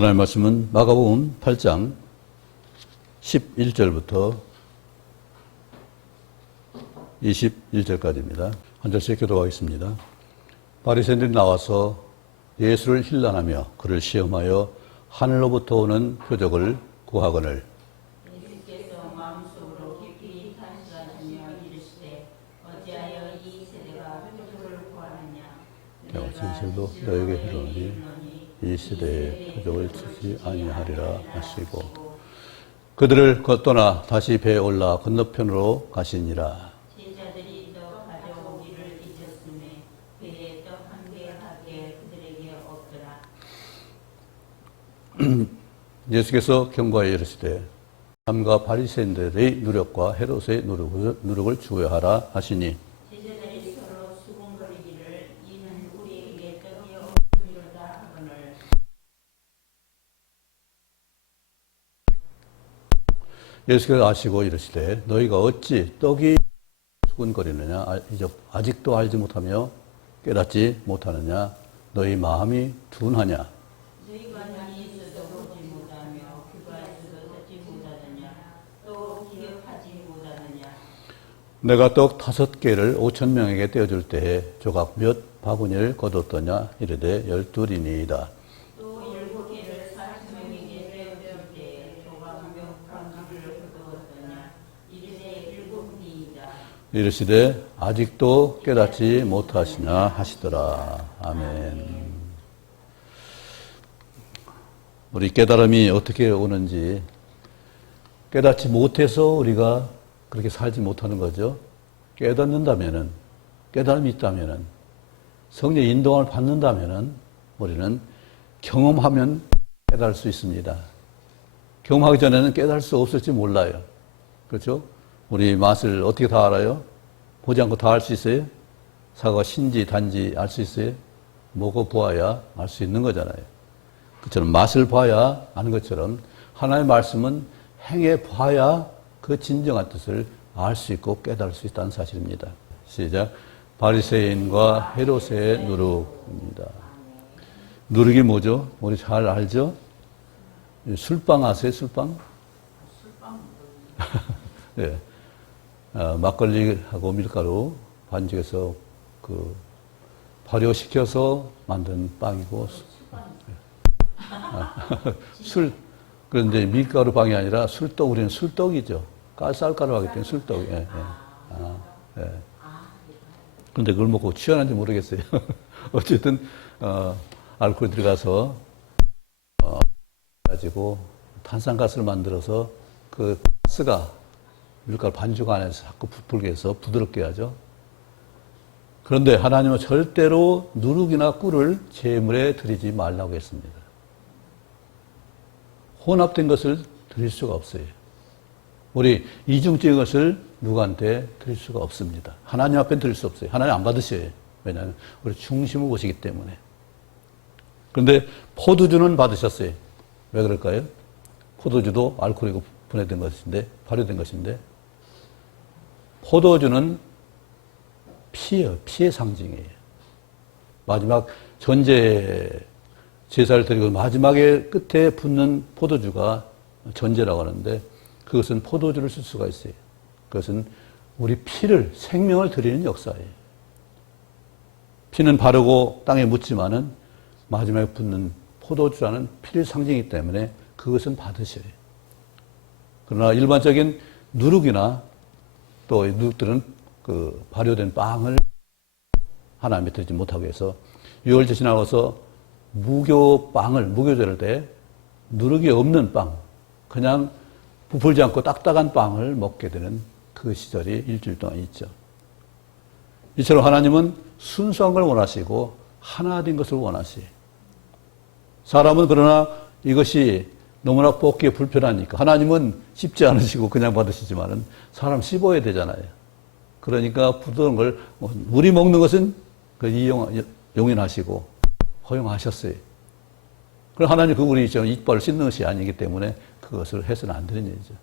하나님의 말씀은 마가복음 8장 11절부터 21절까지입니다. 한 절씩 교독하겠습니다. 바리새인들이 나와서 예수를 힐난하며 그를 시험하여 하늘로부터 오는 표적을 구하거늘 예수께서 마음속으로 깊이 탄식하시며 이르시되 어찌하여 이 세대가 표적을 구하느냐. 진실로 너에게 이르노니 이 시대에 표적을 주지 아니하리라 하시고 그들을 걷떠나 다시 배에 올라 건너편으로 가시니라. 제자들이 떡 가져오기를 잊었음에 배에 떡 한 개밖에 그들에게 없더라. 예수께서 경고하여 이르시되 삼가 바리새인들의 누력과 헤롯의 누력을 주의하라 하시니 제자들이 서로 수군거리기를 이는 우리에게 떡이 없음이로다 하거늘. 예수께서 아시고 이르시되 너희가 어찌 떡이 수군거리느냐 아직도 알지 못하며 깨닫지 못하느냐 너희 마음이 둔하냐. 너희가 눈이 있어도 보지 못하며 귀가 있어도 듣지 못하느냐. 또 기억하지 못하느냐. 내가 떡 5개를 5,000명에게 떼어줄 때에 조각 몇 바구니를 거뒀더냐 이르되 12이니이다. 또 7개를 40명에게 떼어줄 때에 조각 몇 바구니를 거두었더냐. 이르되 7이이다. 이르시되 아직도 깨닫지 못하시냐 하시더라. 아멘. 우리 깨달음이 어떻게 오는지 깨닫지 못해서 우리가 그렇게 살지 못하는 거죠. 깨닫는다면은, 깨달음이 있다면은, 성령의 인도함을 받는다면은 우리는 경험하면 깨달을 수 있습니다. 경험하기 전에는 깨달을 수 없을지 몰라요. 그렇죠? 우리 맛을 어떻게 다 알아요? 보지 않고 다 알 수 있어요? 사과가 신지 단지 알 수 있어요? 먹어보아야 알 수 있는 거잖아요. 그처럼 맛을 봐야 아는 것처럼 하나님의 말씀은 행해 봐야 그 진정한 뜻을 알 수 있고 깨달을 수 있다는 사실입니다. 시작. 바리새인과 헤롯의 누룩입니다. 누룩이 뭐죠? 우리 잘 알죠? 술빵 아세요? 술빵? 네. 막걸리하고 밀가루 반죽해서 발효시켜서 만든 빵이고 그런데 밀가루 빵이 아니라 술떡, 우리는 술떡이죠. 쌀가루 하기 때문에 술떡. 예, 예. 예. 그런데 그걸 먹고 취한한지 모르겠어요. 어쨌든, 알코올이 들어가서, 가지고 탄산가스를 만들어서 그 가스가 밀가루 반죽 안에서 자꾸 부풀게 해서 부드럽게 하죠. 그런데 하나님은 절대로 누룩이나 꿀을 제물에 드리지 말라고 했습니다. 혼합된 것을 드릴 수가 없어요. 우리 이중적인 것을 누구한테 드릴 수가 없습니다. 하나님 앞에 드릴 수 없어요. 하나님 안 받으셔요. 왜냐하면 우리 중심을 보시기 때문에. 그런데 포도주는 받으셨어요. 왜 그럴까요? 포도주도 알코올이고 분해된 것인데, 발효된 것인데, 포도주는 피예요. 피의 상징이에요. 마지막 제사를 드리고 마지막에 끝에 붓는 포도주가 전제라고 하는데 그것은 포도주를 쓸 수가 있어요. 그것은 우리 피를, 생명을 드리는 역사예요. 피는 바르고 땅에 묻지만은 마지막에 붓는 포도주라는 피를 상징이기 때문에 그것은 받으셔요. 그러나 일반적인 누룩이나 또 누룩들은 그 발효된 빵을 하나님께 드리지 못하고 해서 유월절 지나고서 무교제를 때 누룩이 없는 빵, 그냥 부풀지 않고 딱딱한 빵을 먹게 되는 그 시절이 일주일 동안 있죠. 이처럼 하나님은 순수한 걸 원하시고 하나 된 것을 원하시. 사람은 그러나 이것이 너무나 뽑기에 불편하니까 하나님은 씹지 않으시고 그냥 받으시지만은 사람 씹어야 되잖아요. 그러니까 부드러운 걸 우리 먹는 것은 용인하시고 허용하셨어요. 그럼 하나님 우리 이빨을 씻는 것이 아니기 때문에 그것을 해서는 안 되는 일이죠.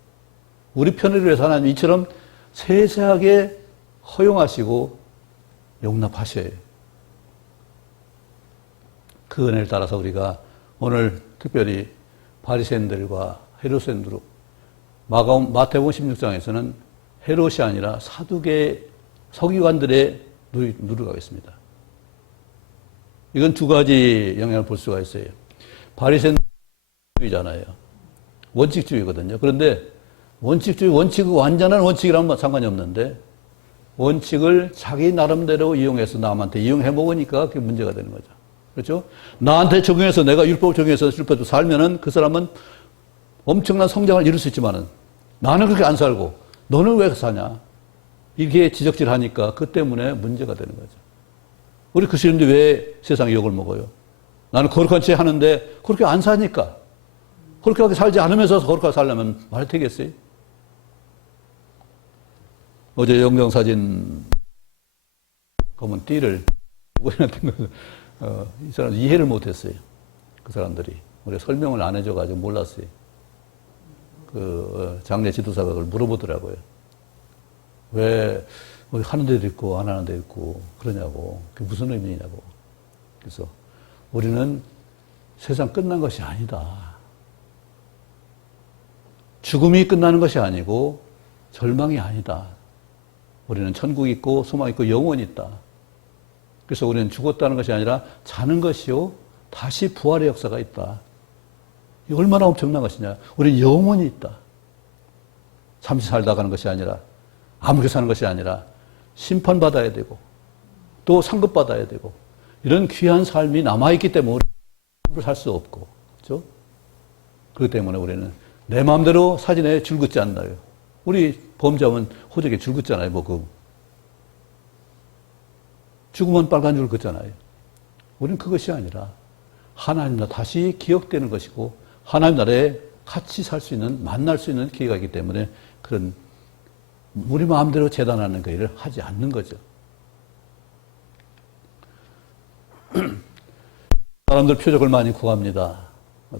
우리 편의를 위해서 하나님 이처럼 세세하게 허용하시고 용납하셔요. 그 은혜를 따라서 우리가 오늘 특별히 바리새인들과 헤롯새인들, 마태복음 16장에서는 헤롯이 아니라 사두개 서기관들의 누를 가겠습니다. 이건 두 가지 영향을 볼 수가 있어요. 바리새인주의잖아요. 원칙주의거든요. 그런데 원칙은 완전한 원칙이라면 상관이 없는데 원칙을 자기 나름대로 이용해서 남한테 이용해 먹으니까 그게 문제가 되는 거죠. 그렇죠? 나한테 적용해서 내가 율법 적용해서 율법을 살면은 그 사람은 엄청난 성장을 이룰 수 있지만은 나는 그렇게 안 살고 너는 왜 사냐? 이게 지적질하니까 그 때문에 문제가 되는 거죠. 우리 그리스도인들 왜 세상에 욕을 먹어요? 나는 거룩한 채 하는데 그렇게 안 사니까. 그렇게 살지 않으면서 거룩하게 살려면 말 되겠어요? 어제 영정사진 검은 띠를 이 사람 이해를 못했어요. 그 사람들이. 우리가 설명을 안 해줘가지고 몰랐어요. 장례 지도사가 그걸 물어보더라고요. 왜 하는 데도 있고 안 하는 데도 있고 그러냐고. 그게 무슨 의미냐고. 그래서 우리는 세상 끝난 것이 아니다. 죽음이 끝나는 것이 아니고 절망이 아니다. 우리는 천국이 있고 소망이 있고 영원이 있다. 그래서 우리는 죽었다는 것이 아니라 자는 것이요 다시 부활의 역사가 있다. 이 얼마나 엄청난 것이냐. 우리는 영원히 있다. 잠시 살다 가는 것이 아니라 아무렇게 사는 것이 아니라 심판받아야 되고 또 상급받아야 되고 이런 귀한 삶이 남아있기 때문에 우리는 살 수 없고 그렇죠? 그렇기 때문에 우리는 내 마음대로 사진에 줄 긋지 않나요? 우리 범죄하면 호적에 줄 긋잖아요. 죽으면 빨간 줄 긋잖아요. 우리는 그것이 아니라 하나님 나라 다시 기억되는 것이고 하나님 나라에 같이 살 수 있는 만날 수 있는 기회가 있기 때문에 그런 우리 마음대로 재단하는 그 일을 하지 않는 거죠. 사람들 표적을 많이 구합니다.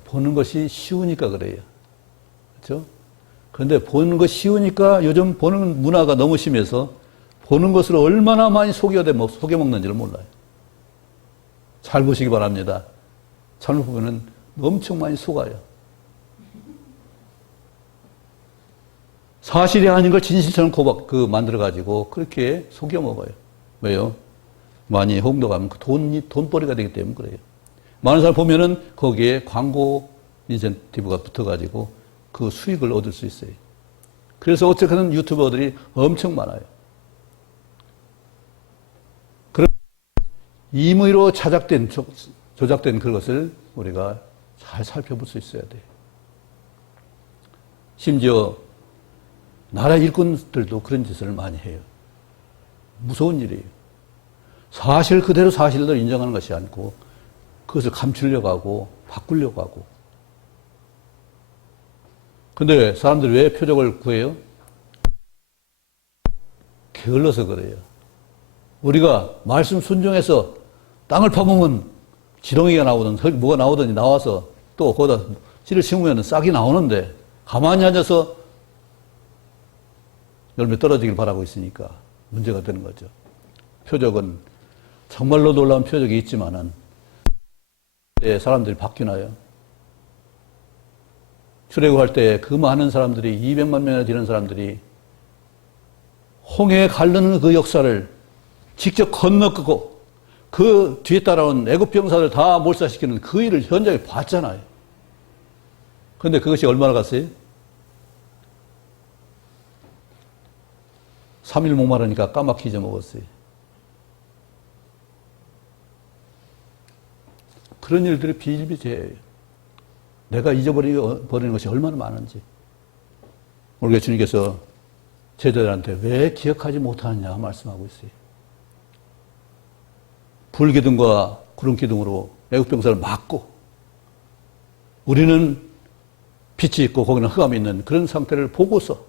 보는 것이 쉬우니까 그래요. 그렇죠? 그런데 보는 것이 쉬우니까 요즘 보는 문화가 너무 심해서 보는 것으로 얼마나 많이 속여먹는지를 몰라요. 잘 보시기 바랍니다. 잘못 보면 엄청 많이 속아요. 사실이 아닌 걸 진실처럼 만들어가지고 그렇게 속여먹어요. 왜요? 많이 홍도가면 돈벌이가 되기 때문에 그래요. 많은 사람 보면은 거기에 광고 인센티브가 붙어가지고 그 수익을 얻을 수 있어요. 그래서 어쨌든 유튜버들이 엄청 많아요. 그런 임의로 조작된 그것을 우리가 잘 살펴볼 수 있어야 돼요. 심지어 나라 일꾼들도 그런 짓을 많이 해요. 무서운 일이에요. 사실 그대로 사실로 인정하는 것이 아니고 그것을 감추려고 하고 바꾸려고 하고. 근데 사람들이 왜 표적을 구해요? 게을러서 그래요. 우리가 말씀 순종해서 땅을 파보면 지렁이가 나오든 뭐가 나오든지 나와서 또 거기다 씨를 심으면 싹이 나오는데 가만히 앉아서 열매 떨어지길 바라고 있으니까 문제가 되는 거죠. 표적은 정말로 놀라운 표적이 있지만은 사람들이 바뀌나요? 출애굽할 때 그 많은 사람들이 200만 명이나 되는 사람들이 홍해에 가르는 그 역사를 직접 건너고 그 뒤에 따라온 애굽 병사들 다 몰살시키는 그 일을 현장에 봤잖아요. 그런데 그것이 얼마나 갔어요? 3일 목마르니까 까맣게 잊어먹었어요. 그런 일들이 비일비재해요. 내가 잊어버리는 것이 얼마나 많은지. 우리 주님께서 제자들한테 왜 기억하지 못하느냐 말씀하고 있어요. 불기둥과 구름기둥으로 애국 병사를 막고 우리는 빛이 있고 거기는 흑암이 있는 그런 상태를 보고서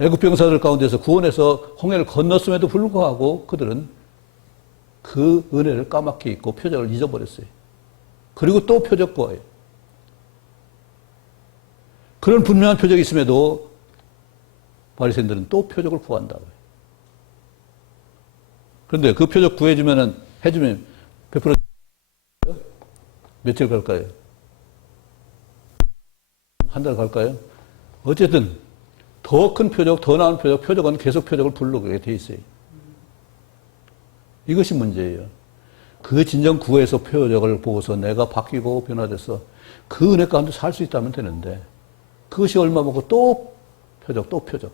애국 병사들 가운데서 구원해서 홍해를 건넜음에도 불구하고 그들은 그 은혜를 까맣게 잊고 표적을 잊어버렸어요. 그리고 또 표적 구해요. 그런 분명한 표적이 있음에도 바리새인들은 또 표적을 구한다고요. 그런데 그 표적 해주면 100% 며칠 갈까요? 한 달 갈까요? 어쨌든 더 큰 표적, 더 나은 표적, 표적은 계속 표적을 불러오게 돼 있어요. 이것이 문제예요. 그 진정 구에서 표적을 보고서 내가 바뀌고 변화돼서 그 은혜 가운데 살 수 있다면 되는데 그것이 얼마 먹고 또 표적, 또 표적.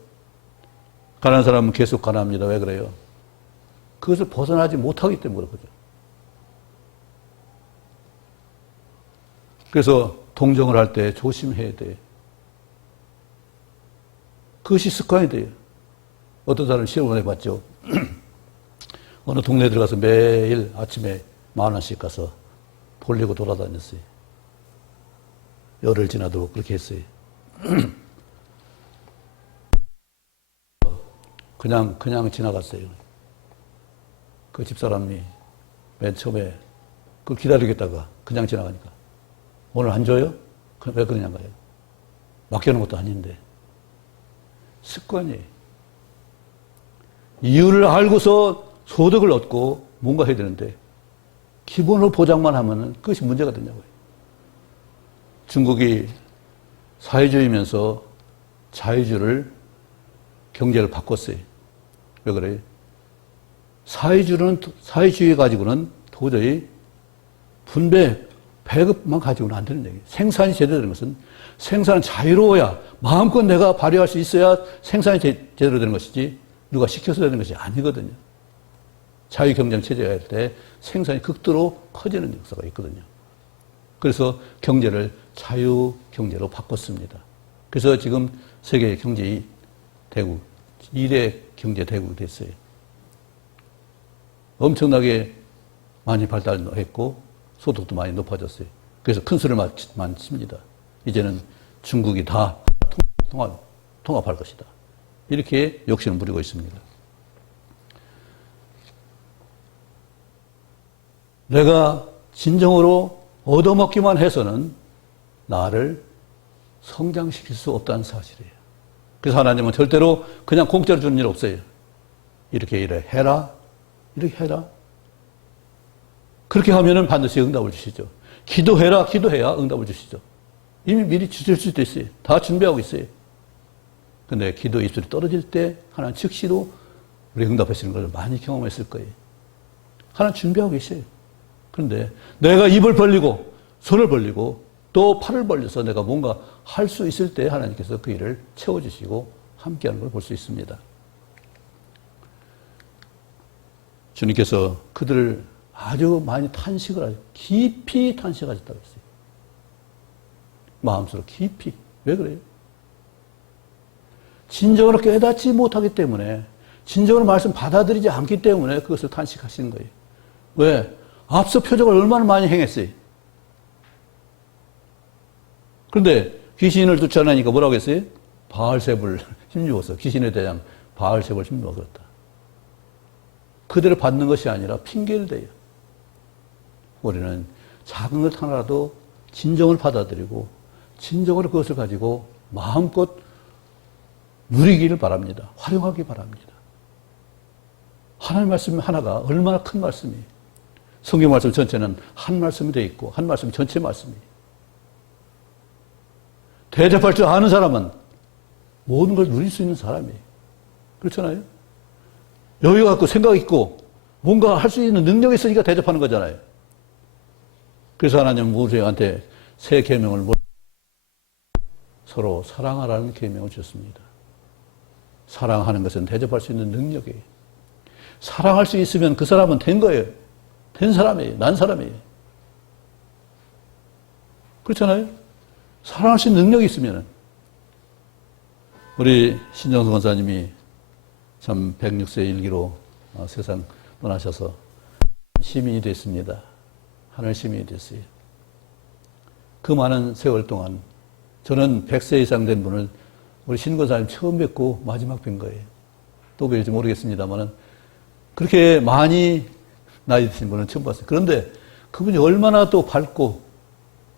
가난한 사람은 계속 가난합니다. 왜 그래요? 그것을 벗어나지 못하기 때문에 그러죠. 그래서 동정을 할 때 조심해야 돼. 그것이 습관이 돼요. 어떤 사람은 시험을 해봤죠. 어느 동네 들어가서 매일 아침에 10,000원씩 가서 돌리고 돌아다녔어요. 열흘 지나도록 그렇게 했어요. 그냥 지나갔어요. 그 집사람이 맨 처음에 그걸 기다리겠다가 그냥 지나가니까 오늘 안 줘요? 왜 그러냐고요. 맡겨놓은 것도 아닌데. 습관이에요. 이유를 알고서 소득을 얻고 뭔가 해야 되는데 기본으로 보장만 하면은 그것이 문제가 되냐고요. 중국이 사회주의면서 자유주의를 경제를 바꿨어요. 왜 그래요? 사회주의 가지고는 도저히 분배, 배급만 가지고는 안 되는 얘기예요. 생산이 제대로 되는 것은 생산은 자유로워야 마음껏 내가 발휘할 수 있어야 생산이 제대로 되는 것이지 누가 시켜서 되는 것이 아니거든요. 자유경쟁 체제가 할 때 생산이 극도로 커지는 역사가 있거든요. 그래서 경제를 자유경제로 바꿨습니다. 그래서 지금 세계 경제 대국, 2대 경제 대국이 됐어요. 엄청나게 많이 발달했고 소득도 많이 높아졌어요. 그래서 큰 수를 많이 칩니다. 이제는 중국이 다 통합할 것이다. 이렇게 욕심을 부리고 있습니다. 내가 진정으로 얻어먹기만 해서는 나를 성장시킬 수 없다는 사실이에요. 그래서 하나님은 절대로 그냥 공짜로 주는 일 없어요. 이렇게 해라. 이렇게 해라. 그렇게 하면은 반드시 응답을 주시죠. 기도해라. 기도해야 응답을 주시죠. 이미 미리 주실 수도 있어요. 다 준비하고 있어요. 근데 기도 입술이 떨어질 때 하나님 즉시로 우리 응답하시는 걸 많이 경험했을 거예요. 하나님 준비하고 계셔요. 그런데 내가 입을 벌리고 손을 벌리고 또 팔을 벌려서 내가 뭔가 할 수 있을 때 하나님께서 그 일을 채워주시고 함께하는 걸 볼 수 있습니다. 주님께서 그들을 아주 많이 깊이 탄식하셨다고 했어요. 마음속으로 깊이. 왜 그래요? 진정으로 깨닫지 못하기 때문에, 진정으로 말씀 받아들이지 않기 때문에 그것을 탄식하시는 거예요. 왜? 앞서 표적을 얼마나 많이 행했어요. 그런데 귀신을 쫓아내니까 뭐라고 했어요? 바알세불 힘주어서 귀신의 대장 바알세불 힘주었다. 그대로 받는 것이 아니라 핑계를 대요. 우리는 작은 것 하나라도 진정을 받아들이고 진정으로 그것을 가지고 마음껏 누리기를 바랍니다. 활용하기 바랍니다. 하나님의 말씀 하나가 얼마나 큰 말씀이에요. 성경 말씀 전체는 한 말씀이 되어 있고 한 말씀 전체 말씀이에요. 대접할 줄 아는 사람은 모든 걸 누릴 수 있는 사람이에요. 그렇잖아요? 여유 갖고 생각 있고 뭔가 할 수 있는 능력이 있으니까 대접하는 거잖아요. 그래서 하나님은 우리한테 새 계명을 서로 사랑하라는 계명을 주셨습니다. 사랑하는 것은 대접할 수 있는 능력이에요. 사랑할 수 있으면 그 사람은 된 거예요. 된 사람이에요. 난 사람이에요. 그렇잖아요? 사랑할 수 있는 능력이 있으면 우리 신정수 권사님이 참 106세 일기로 세상 떠나셔서 시민이 됐습니다. 하늘 시민이 됐어요. 그 많은 세월 동안 저는 100세 이상 된 분을 우리 신 권사님 처음 뵙고 마지막 뵌 거예요. 또 뵐지 모르겠습니다만 그렇게 많이 나이 드신 분은 처음 봤어요. 그런데 그분이 얼마나 또 밝고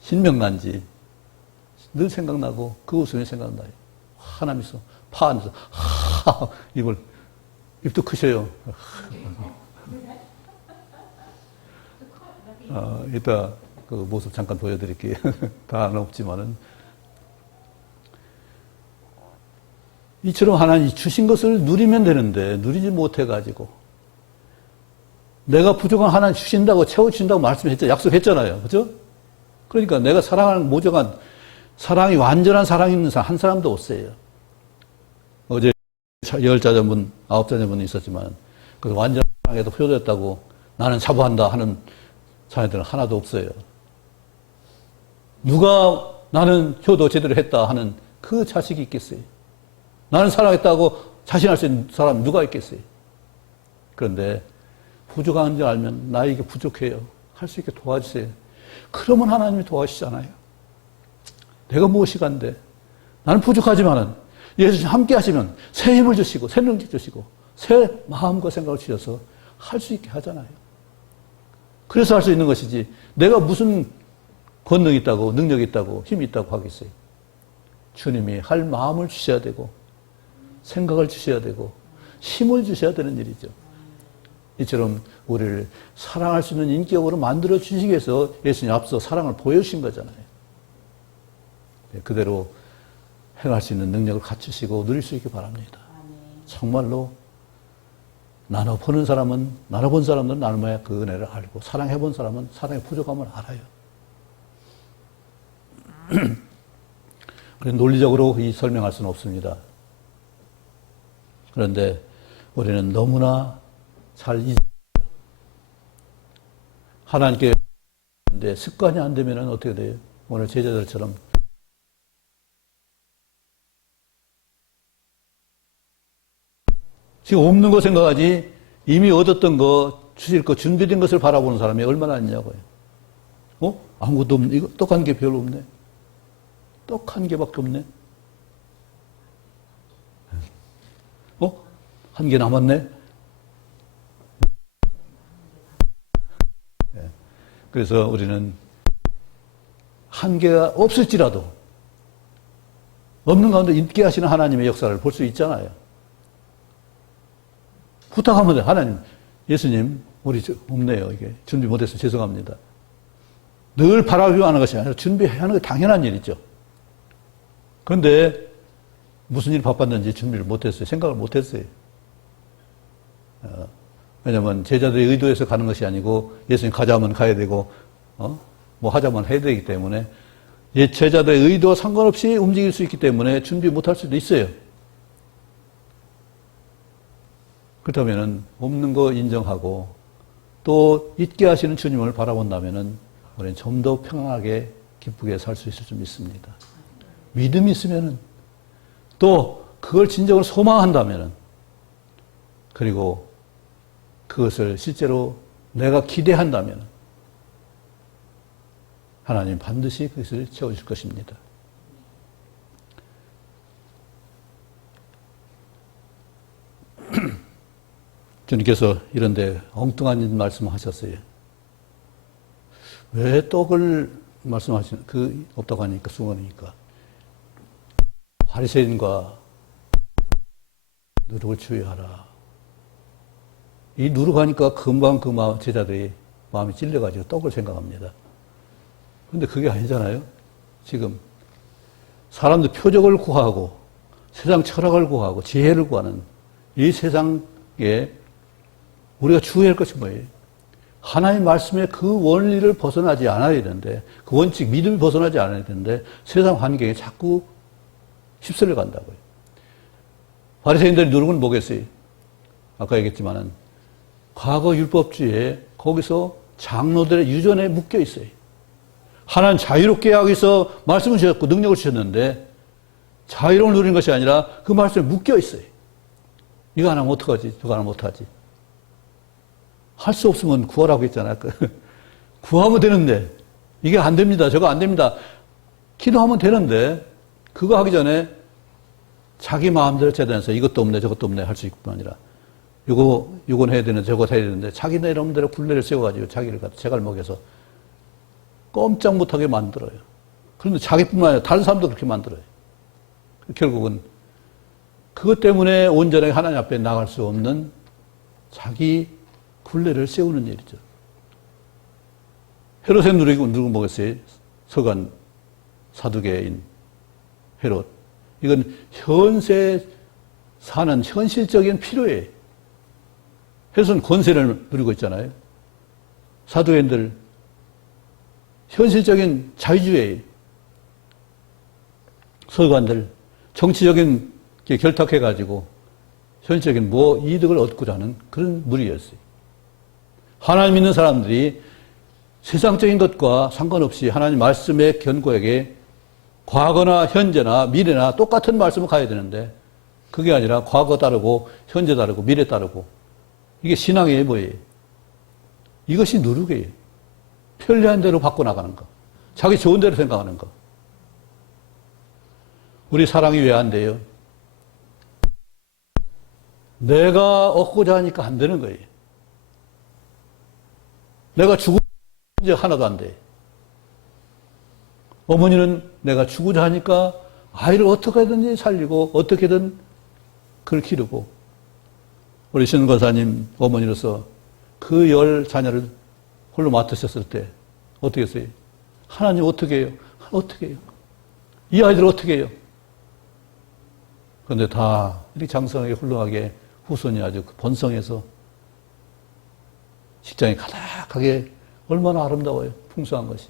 신명난지 늘 생각나고 그 웃음이 생각나요. 하나면서 파 안에서 입도 크셔요. 이따 그 모습 잠깐 보여드릴게요. 다는 없지만은 이처럼 하나님이 주신 것을 누리면 되는데 누리지 못해가지고 내가 부족한 하나님 주신다고 채워주신다고 말씀했죠. 약속했잖아요. 그죠? 그러니까 내가 사랑하는 모종한 사랑이 완전한 사랑이 있는 사람 한 사람도 없어요. 어제 10자녀분, 9자녀분이 있었지만 그 완전한 사랑에도 표현됐다고 나는 자부한다 하는 자녀들은 하나도 없어요. 누가 나는 효도 제대로 했다 하는 그 자식이 있겠어요? 나는 사랑했다고 자신할 수 있는 사람 누가 있겠어요? 그런데 부족한 줄 알면 나에게 부족해요. 할 수 있게 도와주세요. 그러면 하나님이 도와주시잖아요. 내가 무엇이 간데 나는 부족하지만은 예수님 함께 하시면 새 힘을 주시고 새 능력 주시고 새 마음과 생각을 주셔서 할 수 있게 하잖아요. 그래서 할 수 있는 것이지 내가 무슨 권능이 있다고 능력이 있다고 힘이 있다고 하겠어요. 주님이 할 마음을 주셔야 되고 생각을 주셔야 되고 힘을 주셔야 되는 일이죠. 이처럼 우리를 사랑할 수 있는 인격으로 만들어 주시기 위해서 예수님 앞서 사랑을 보여주신 거잖아요. 그대로 행할 수 있는 능력을 갖추시고 누릴 수 있기 바랍니다. 정말로 나눠본 사람들은 나눔의 그 은혜를 알고 사랑해본 사람은 사랑의 부족함을 알아요. 그래서 논리적으로 설명할 수는 없습니다. 그런데 우리는 너무나 잘 잊어요. 하나님께 습관이 안 되면 어떻게 돼요? 오늘 제자들처럼 지금 없는 거 생각하지 이미 얻었던 거 주실 거 준비된 것을 바라보는 사람이 얼마나 있냐고요. 아무것도 없네. 이거 떡 한 개 별로 없네. 떡 한 개밖에 없네. 한 개 남았네. 그래서 우리는 한 개가 없을지라도 없는 가운데 있게 하시는 하나님의 역사를 볼 수 있잖아요. 부탁하면 돼. 하나님, 예수님, 우리 없네요. 이게 준비 못해서 죄송합니다. 늘 바라기만 하는 것이 아니라 준비하는 게 당연한 일이죠. 그런데 무슨 일 바빴는지 준비를 못했어요. 생각을 못했어요. 왜냐하면 제자들의 의도에서 가는 것이 아니고 예수님 가자면 가야 되고 뭐 하자면 해야 되기 때문에 제자들의 의도와 상관없이 움직일 수 있기 때문에 준비 못할 수도 있어요. 그렇다면 없는 거 인정하고 또 있게 하시는 주님을 바라본다면 우리는 좀 더 평안하게 기쁘게 살 수 있을 줄 믿습니다. 믿음이 있으면 또 그걸 진정으로 소망한다면 그리고 그것을 실제로 내가 기대한다면 하나님 반드시 그것을 채워줄 것입니다. 주님께서 이런데 엉뚱한 말씀하셨어요. 왜 떡을 말씀하시는 없다고 하니까 수건이니까 바리새인과 누룩을 주의하라. 이 누룩하니까 금방 그 제자들이 마음이 찔려가지고 떡을 생각합니다. 그런데 그게 아니잖아요. 지금 사람들 표적을 구하고 세상 철학을 구하고 지혜를 구하는 이 세상에 우리가 주의할 것이 뭐예요? 하나님 말씀의 그 원리를 벗어나지 않아야 되는데 그 원칙, 믿음이 벗어나지 않아야 되는데 세상 환경에 자꾸 휩쓸려 간다고요. 바리새인들이 누룩은 뭐겠어요? 아까 얘기했지만은 과거 율법주의에 거기서 장로들의 유전에 묶여 있어요. 하나님 자유롭게 하기 위해서 말씀을 주셨고 능력을 주셨는데 자유로움을 누리는 것이 아니라 그 말씀에 묶여 있어요. 이거 하나면 어떡하지? 저거 하나면 어떡하지? 할 수 없으면 구하라고 했잖아요. 구하면 되는데 이게 안 됩니다. 저거 안 됩니다. 기도하면 되는데 그거 하기 전에 자기 마음대로 재단해서 이것도 없네 저것도 없네 할 수 있을 뿐 아니라 요건 해야 되는데 저거 해야 되는데 자기 나름대로 굴레를 세워가지고 자기를 갖다 제갈 먹여서 꼼짝 못하게 만들어요. 그런데 자기뿐만 아니라 다른 사람도 그렇게 만들어요. 결국은 그것 때문에 온전하게 하나님 앞에 나갈 수 없는 자기 굴레를 세우는 일이죠. 헤롯의 누룩은 뭐겠어요? 서간 사두개인 헤롯. 이건 현세 사는 현실적인 필요에 해서는 권세를 누리고 있잖아요. 사도인들 현실적인 자유주의, 서기관들 정치적인 게 결탁해가지고 현실적인 이득을 얻고자 하는 그런 무리였어요. 하나님 믿는 사람들이 세상적인 것과 상관없이 하나님 말씀의 견고하게 과거나 현재나 미래나 똑같은 말씀을 가야 되는데 그게 아니라 과거 따르고 현재 따르고 미래 따르고 이게 신앙의 뭐예요? 이것이 누르게예요. 편리한 대로 바꿔나가는 거. 자기 좋은 대로 생각하는 거. 우리 사랑이 왜 안 돼요? 내가 얻고자 하니까 안 되는 거예요. 내가 주고 이제 하나도 안 돼. 어머니는 내가 주고자 하니까 아이를 어떻게든지 살리고 어떻게든 그를 기르고 우리 신권사님 어머니로서 그 10자녀를 홀로 맡으셨을 때 어떻게 했어요? 하나님 어떻게 해요? 어떻게 해요? 이 아이들 어떻게 해요? 그런데 다 이렇게 장성하게 훌륭하게 후손이 아주 번성해서 직장이 가득하게 얼마나 아름다워요. 풍성한 것이.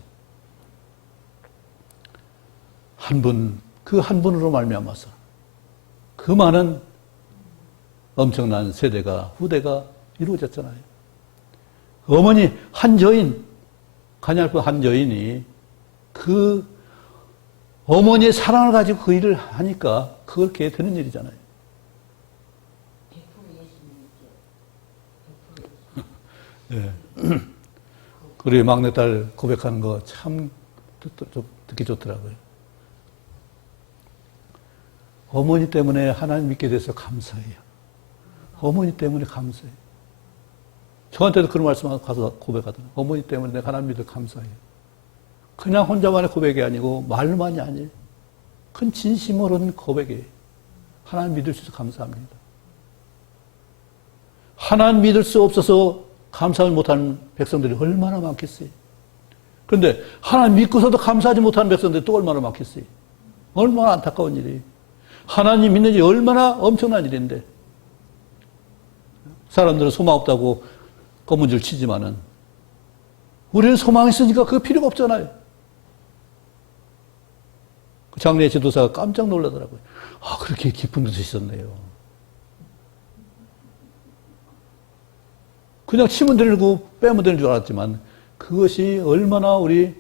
한 분, 그 한 분으로 말미암아서 그 많은 엄청난 세대가, 후대가 이루어졌잖아요. 어머니 한 여인, 가냘픈 한 여인이 그 어머니의 사랑을 가지고 그 일을 하니까 그렇게 되는 일이잖아요. 네. 우리 막내딸 고백하는 거 참 듣기 좋더라고요. 어머니 때문에 하나님 믿게 돼서 감사해요. 어머니 때문에 감사해요. 저한테도 그런 말씀 가서 고백하더라고요. 어머니 때문에 내가 하나님 믿어 감사해요. 그냥 혼자만의 고백이 아니고 말만이 아니에요. 큰 진심으로는 고백이에요. 하나님 믿을 수 있어서 감사합니다. 하나님 믿을 수 없어서 감사를 못하는 백성들이 얼마나 많겠어요. 그런데 하나님 믿고서도 감사하지 못하는 백성들이 또 얼마나 많겠어요. 얼마나 안타까운 일이에요. 하나님 믿는 일이 얼마나 엄청난 일인데 사람들은 소망 없다고 검은줄 치지만은 우리는 소망이 있으니까 그거 필요가 없잖아요. 그 장례 지도사가 깜짝 놀라더라고요. 아, 그렇게 깊은 뜻이 있었네요. 그냥 치면 들고 빼면 되는 줄 알았지만 그것이 얼마나 우리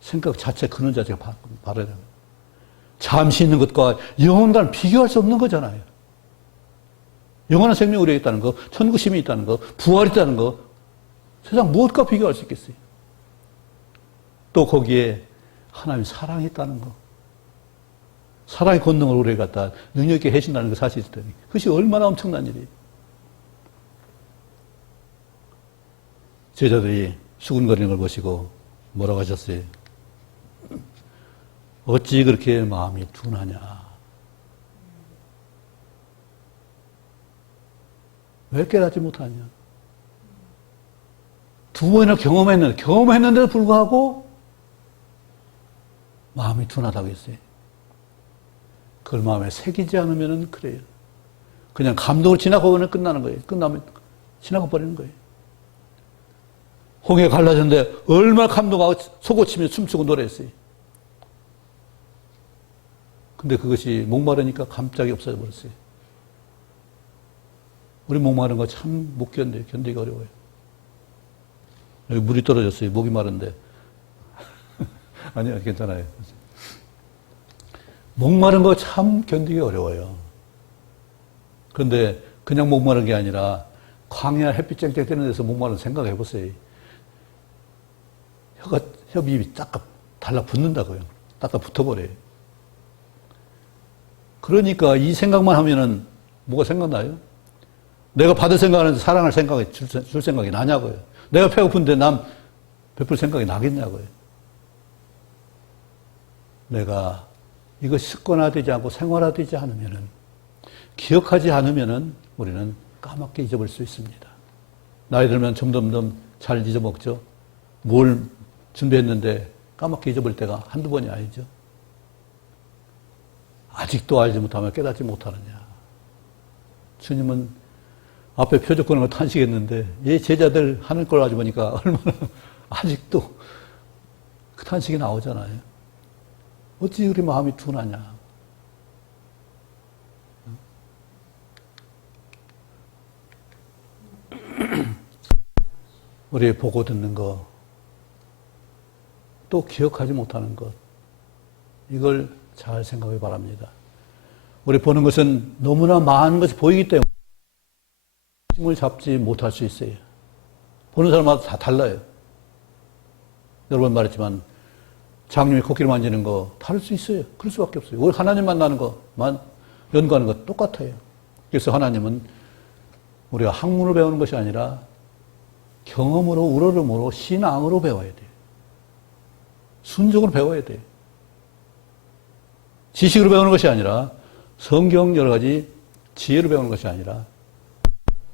생각 자체, 근원 자체가 바라요. 잠시 있는 것과 영원과는 비교할 수 없는 거잖아요. 영원한 생명이 우리에게 있다는 거, 천국심이 있다는 거, 부활이 있다는 거, 세상 무엇과 비교할 수 있겠어요? 또 거기에 하나님의 사랑이 있다는 거. 사랑의 권능을 우리에게 갖다 능력 있게 해준다는 그 사실이 있다니. 그것이 얼마나 엄청난 일이에요. 제자들이 수군거리는 걸 보시고 뭐라고 하셨어요? 어찌 그렇게 마음이 둔하냐? 왜 깨닫지 못하냐? 두 번이나 경험했는데도 불구하고 마음이 둔하다고 했어요. 그걸 마음에 새기지 않으면 그래요. 그냥 감동을 지나가고는 끝나는 거예요. 끝나면 지나가 버리는 거예요. 홍해 갈라졌는데 얼마나 감동하고 속옷치며 춤추고 노래했어요. 근데 그것이 목마르니까 갑자기 없어져 버렸어요. 우리 목마른 거 참 못 견뎌요. 견디기 어려워요. 여기 물이 떨어졌어요. 목이 마른데. 아니요, 괜찮아요. 목마른 거 참 견디기 어려워요. 그런데 그냥 목마른 게 아니라 광야 햇빛 쨍쨍 뜨는 데서 목마른 생각해 보세요. 혀입이 딱 달라붙는다고요. 딱 붙어버려요. 그러니까 이 생각만 하면은 뭐가 생각나요? 내가 받을 생각하는데 사랑할 생각이 줄 생각이 나냐고요. 내가 배고픈데 남 베풀 생각이 나겠냐고요. 내가 이것이 습관화되지 않고 생활화되지 않으면은, 기억하지 않으면은 우리는 까맣게 잊어버릴 수 있습니다. 나이 들면 점점 잘 잊어먹죠. 뭘 준비했는데 까맣게 잊어버릴 때가 한두 번이 아니죠. 아직도 알지 못하면 깨닫지 못하느냐. 주님은 앞에 표적 거는 거 탄식했는데 이 제자들 하는 걸 가지고 보니까 얼마나 아직도 그 탄식이 나오잖아요. 어찌 우리 마음이 둔하냐. 우리 보고 듣는 거, 또 기억하지 못하는 것, 이걸 잘 생각해 바랍니다. 우리 보는 것은 너무나 많은 것이 보이기 때문에 힘을 잡지 못할 수 있어요. 보는 사람마다 다 달라요. 여러 번 말했지만 장님이 코끼리 만지는 거 다를 수 있어요. 그럴 수밖에 없어요. 우리 하나님 만나는 것만 연구하는 것 똑같아요. 그래서 하나님은 우리가 학문을 배우는 것이 아니라 경험으로, 우러름으로, 신앙으로 배워야 돼요. 순종으로 배워야 돼요. 지식으로 배우는 것이 아니라 성경 여러 가지 지혜로 배우는 것이 아니라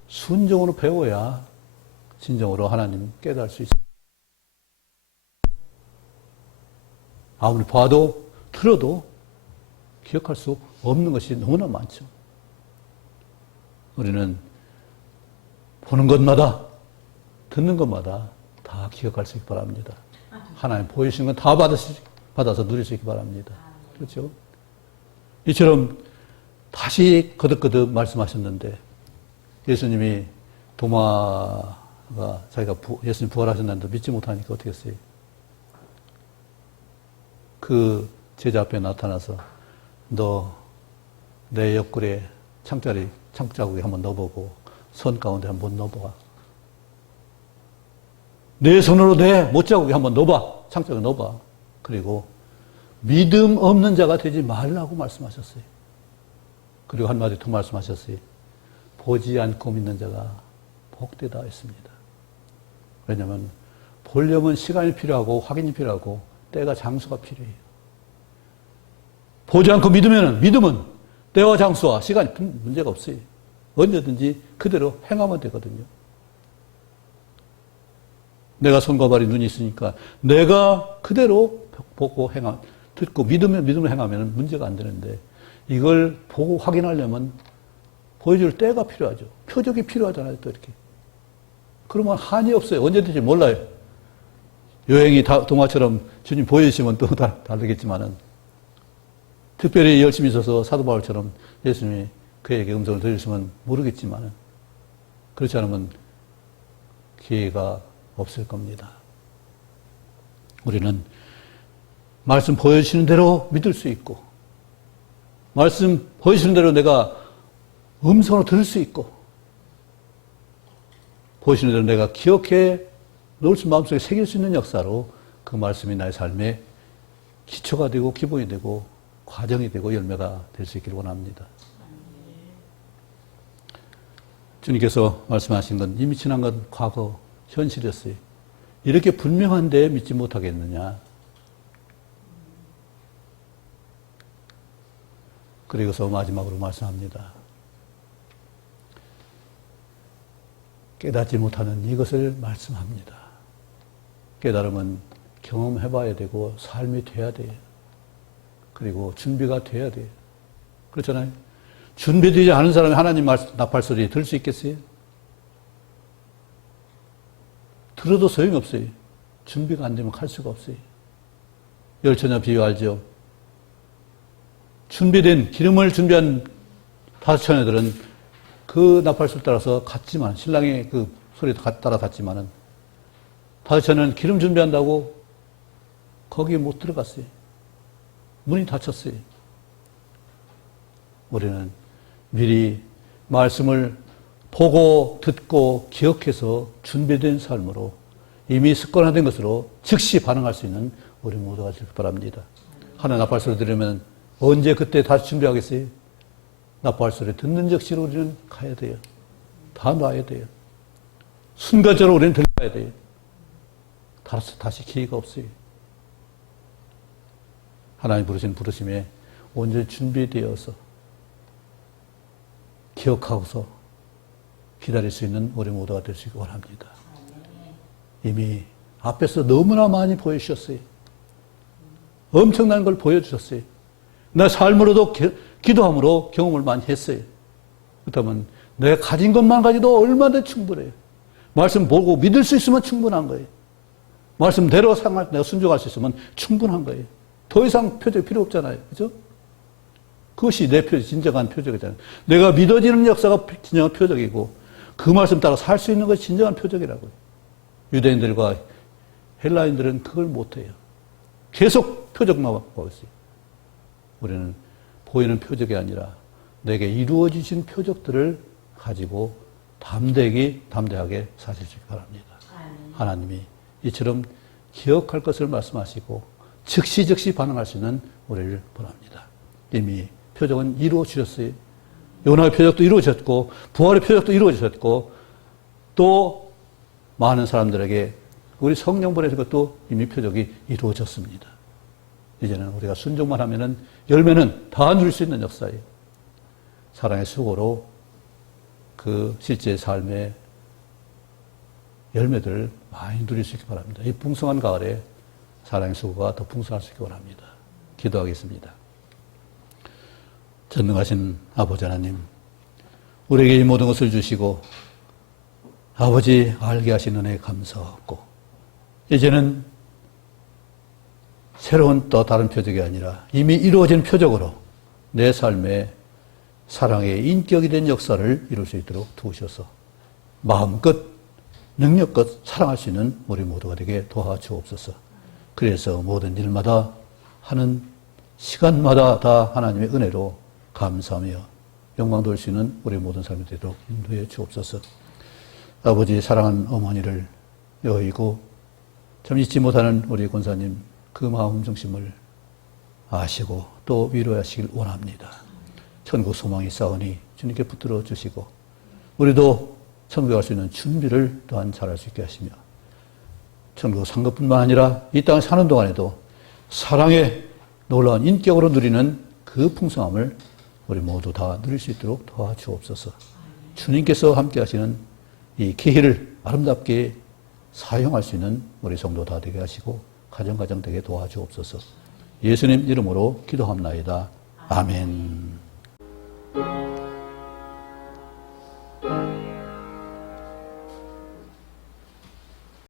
순종으로 배워야 진정으로 하나님 깨달을 수 있어요. 아무리 봐도 들어도 기억할 수 없는 것이 너무나 많죠. 우리는 보는 것마다 듣는 것마다 다 기억할 수 있기 바랍니다. 하나님 보여주시는 건 다 받아서 누릴 수 있기 바랍니다. 그렇죠? 이처럼 다시 거듭거듭 말씀하셨는데 예수님이 도마가 자기가 예수님 부활하셨는데 믿지 못하니까 어떻게 했어요? 그 제자 앞에 나타나서 너 내 옆구리에 창자국에 한번 넣어보고 손 가운데 한번 넣어봐. 내 손으로 내 못자국에 한번 넣어봐. 창자국에 넣어봐. 그리고 믿음 없는 자가 되지 말라고 말씀하셨어요. 그리고 한마디 더 말씀하셨어요. 보지 않고 믿는 자가 복되다 했습니다. 왜냐하면 보려면 시간이 필요하고 확인이 필요하고 때가 장수가 필요해요. 보지 않고 믿음은 때와 장수와 시간이 문제가 없어요. 언제든지 그대로 행하면 되거든요. 내가 손과 발이 눈이 있으니까 내가 그대로 보고 듣고 믿음으로 행하면 문제가 안 되는데 이걸 보고 확인하려면 보여줄 때가 필요하죠. 표적이 필요하잖아요. 또 이렇게. 그러면 한이 없어요. 언제든지 몰라요. 여행이 동화처럼 주님 보여주시면 또 다르겠지만은 특별히 열심히 있어서 사도 바울처럼 예수님이 그에게 음성을 들으시면 모르겠지만은 그렇지 않으면 기회가 없을 겁니다. 우리는 말씀 보여주시는 대로 믿을 수 있고 말씀 보여주시는 대로 내가 음성으로 들을 수 있고 보여주시는 대로 내가 기억해 놓을 수 마음속에 새길 수 있는 역사로 그 말씀이 나의 삶에 기초가 되고 기본이 되고 과정이 되고 열매가 될 수 있기를 원합니다. 주님께서 말씀하신 건 이미 지난 건 과거 현실이었어요. 이렇게 분명한데 믿지 못하겠느냐. 그리고서 마지막으로 말씀합니다. 깨닫지 못하는 이것을 말씀합니다. 깨달음은 경험해봐야 되고 삶이 돼야 돼요. 그리고 준비가 돼야 돼요. 그렇잖아요. 준비되지 않은 사람이 하나님 나팔 소리 들을 수 있겠어요? 들어도 소용이 없어요. 준비가 안 되면 갈 수가 없어요. 열처녀 비유 알죠? 기름을 준비한 5처녀들은 그 나팔 소리 따라서 갔지만, 신랑의 그 소리 따라갔지만은, 5처녀는 기름 준비한다고 거기에 못 들어갔어요. 문이 닫혔어요. 우리는 미리 말씀을 보고 듣고 기억해서 준비된 삶으로 이미 습관화된 것으로 즉시 반응할 수 있는 우리 모두가 되길 바랍니다. 하나 나팔 소리 들으면 언제 그때 다시 준비하겠어요? 나팔 소리 듣는 즉시로 우리는 가야 돼요. 다 놔야 돼요. 순간적으로 우리는 들어가야 돼요. 다시 기회가 없어요. 하나님 부르신 부르심에 온전히 준비되어서 기억하고서 기다릴 수 있는 우리 모두가 될 수 있기 원합니다. 이미 앞에서 너무나 많이 보여주셨어요. 엄청난 걸 보여주셨어요. 나 삶으로도 기도함으로 경험을 많이 했어요. 그렇다면 내가 가진 것만 가지도 얼마든지 충분해요. 말씀 보고 믿을 수 있으면 충분한 거예요. 말씀대로 내가 순종할 수 있으면 충분한 거예요. 더 이상 표적 필요 없잖아요. 그죠? 그것이 내 표적, 진정한 표적이잖아요. 내가 믿어지는 역사가 진정한 표적이고 그 말씀 따라 살 수 있는 것이 진정한 표적이라고요. 유대인들과 헬라인들은 그걸 못해요. 계속 표적만 보고 있어요. 우리는 보이는 표적이 아니라 내게 이루어지신 표적들을 가지고 담대하게 사실 수 있기 바랍니다. 하나님이 이처럼 기억할 것을 말씀하시고 즉시 반응할 수 있는 우리를 원합니다. 이미 표적은 이루어지셨어요. 요나의 표적도 이루어졌고 부활의 표적도 이루어졌고 또 많은 사람들에게 우리 성령 보내는 것도 이미 표적이 이루어졌습니다. 이제는 우리가 순종만 하면은 열매는 다 누릴 수 있는 역사예요. 사랑의 수고로 그 실제 삶의 열매들을 많이 누릴 수 있기 바랍니다. 이 풍성한 가을에 사랑의 수고가 더 풍성할 수 있기 바랍니다. 기도하겠습니다. 전능하신 아버지 하나님, 우리에게 이 모든 것을 주시고 아버지 알게 하신 은혜에 감사하고 이제는 새로운 또 다른 표적이 아니라 이미 이루어진 표적으로 내 삶에 사랑의 인격이 된 역사를 이룰 수 있도록 도우셔서 마음껏 능력껏 사랑할 수 있는 우리 모두가 되게 도와주옵소서. 그래서 모든 일마다 하는 시간마다 다 하나님의 은혜로 감사하며 영광 돌릴 수 있는 우리 모든 삶이 되도록 인도해 주옵소서. 아버지 사랑하는 어머니를 여의고 참 잊지 못하는 우리 권사님 그 마음 중심을 아시고 또 위로하시길 원합니다. 천국 소망이 싸우니 주님께 붙들어 주시고 우리도 천국에 갈 수 있는 준비를 또한 잘할 수 있게 하시며 천국 산 것뿐만 아니라 이 땅에 사는 동안에도 사랑의 놀라운 인격으로 누리는 그 풍성함을 우리 모두 다 누릴 수 있도록 도와주옵소서. 주님께서 함께 하시는 이 기회를 아름답게 사용할 수 있는 우리 성도 다 되게 하시고 가정 되게 도와주옵소서. 예수님 이름으로 기도합나이다. 아멘.